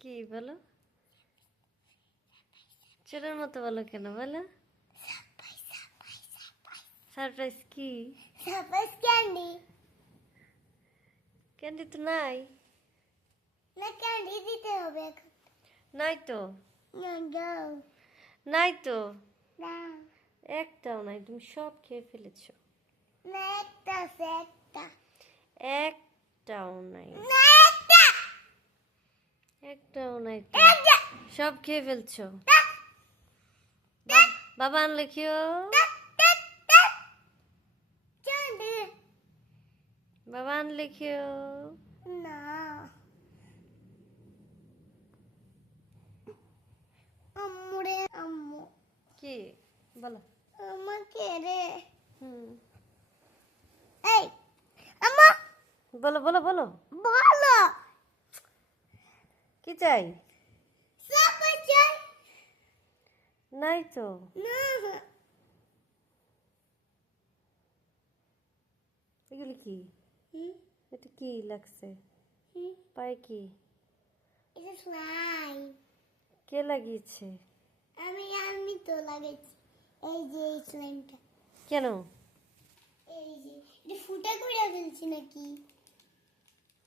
কি বলো? চোরের মতো বলো কেন বলো? সারপ্রাইজ কি? Surprise candy. ক্যান্ডি তো নাই। না ক্যান্ডি দিতে হবে এখন। নাই তো। না দাও। নাই তো। না একটাও নাই, তুমি সব খেয়ে ফেলেছো। না একটা আছে একটা। একটাও নাই। না একটা। একটাও নাই তো। একটা। সব খেয়ে ফেলছো। বাবা আনলে খেও। ক্যান্ডি। বাবা আনলে খেও। না আম্মু রে আম্মু। কি বলো? আমাকে রে। হুম, এই আম্মু বলো বলো বলো। বলো। কি চাই? সারপ্রাইজ চাই। নাই তো। না এগুলি কি? হুম এটা কি লাগছে? হুম পায়ে কি? এটা স্লাইম। কে লাগিয়েছে? আমি তো লাগাইছি। এই যে এই স্লাইমটা। কেন? এই যে এটা ফুটা করে ফেলছি নাকি?